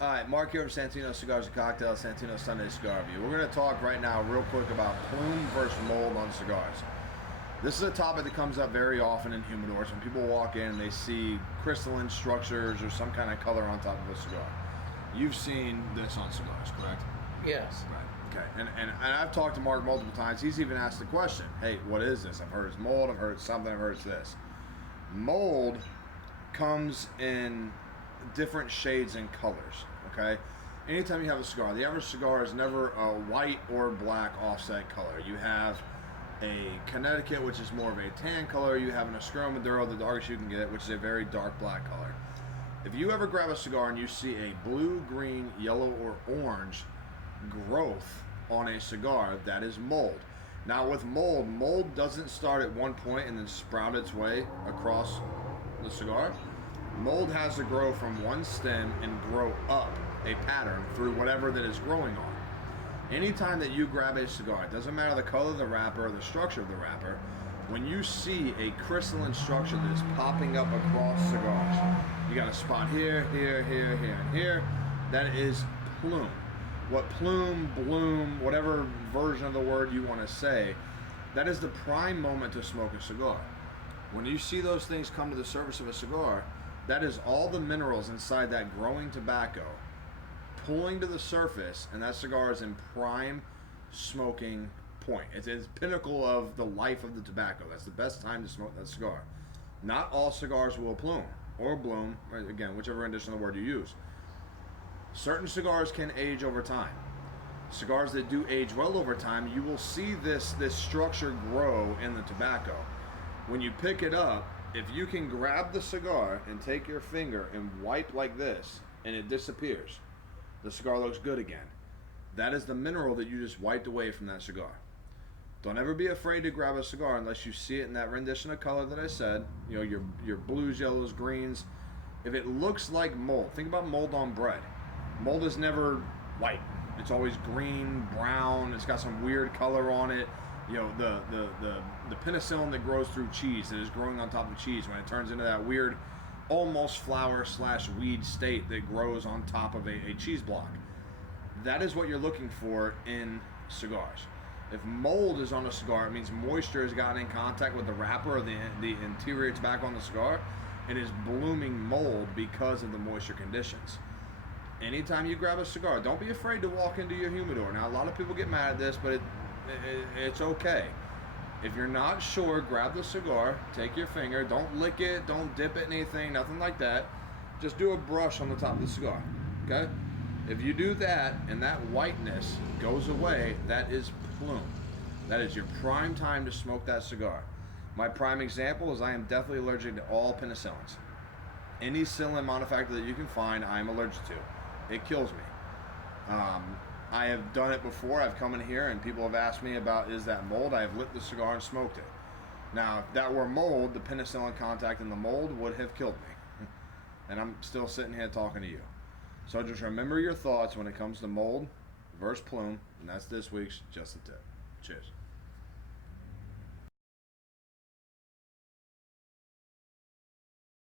All right, Mark here from Santino Cigars and Cocktails, Santino Sunday Cigar Review. We're going to talk right now real quick about plume versus mold on cigars. This is a topic that comes up very often in humidors when people walk in and they see crystalline structures or some kind of color on top of a cigar. You've seen this on cigars, correct? Yes. Right. Okay. And I've talked to Mark multiple times. He's even asked the question, hey, what is this? I've heard it's mold, I've heard it's something, I've heard it's this. Mold comes in different shades and colors, okay? Anytime you have a cigar, the average cigar is never a white or black offset color. You have a Connecticut, which is more of a tan color. You have an Oscuro Maduro, the darkest you can get, which is a very dark black color. If you ever grab a cigar and you see a blue, green, yellow, or orange growth on a cigar, that is mold. Now with mold doesn't start at one point and then sprout its way across the cigar. Mold has to grow from one stem and grow up a pattern through whatever that is growing on. Anytime that you grab a cigar, it doesn't matter the color of the wrapper or the structure of the wrapper, when you see a crystalline structure that is popping up across cigars, you got a spot here, here, here, here, and here, that is plume. What plume, bloom, whatever version of the word you want to say, that is the prime moment to smoke a cigar. When you see those things come to the surface of a cigar, that is all the minerals inside that growing tobacco pulling to the surface, and that cigar is in prime smoking point. It's pinnacle of the life of the tobacco. That's the best time to smoke that cigar. Not all cigars will plume or bloom, or again, whichever rendition of the word you use. Certain cigars can age over time. Cigars that do age well over time, you will see this structure grow in the tobacco. When you pick it up, if you can grab the cigar and take your finger and wipe like this, and it disappears, the cigar looks good again. That is the mineral that you just wiped away from that cigar. Don't ever be afraid to grab a cigar unless you see it in that rendition of color that I said. You know, your blues, yellows, greens. If it looks like mold, think about mold on bread. Mold is never white. It's always green, brown. It's got some weird color on it. You know, the penicillin that grows through cheese, that is growing on top of cheese, when it turns into that weird almost flower / weed state that grows on top of a cheese block. That is what you're looking for in cigars. If mold is on a cigar, it means moisture has gotten in contact with the wrapper or the interior tobacco on the cigar and is blooming mold because of the moisture conditions. Anytime you grab a cigar, don't be afraid to walk into your humidor. Now, a lot of people get mad at this, but it's okay. If you're not sure, grab the cigar, take your finger, don't lick it, don't dip it in anything, nothing like that. Just do a brush on the top of the cigar, okay? If you do that and that whiteness goes away, that is plume. That is your prime time to smoke that cigar. My prime example is I am definitely allergic to all penicillins. Any psyllin manufacturer that you can find, I'm allergic to. It kills me. I have done it before. I've come in here and people have asked me about, is that mold? I have lit the cigar and smoked it. Now, if that were mold, the penicillin contact in the mold would have killed me. And I'm still sitting here talking to you. So just remember your thoughts when it comes to mold versus plume. And that's this week's Just a Tip. Cheers.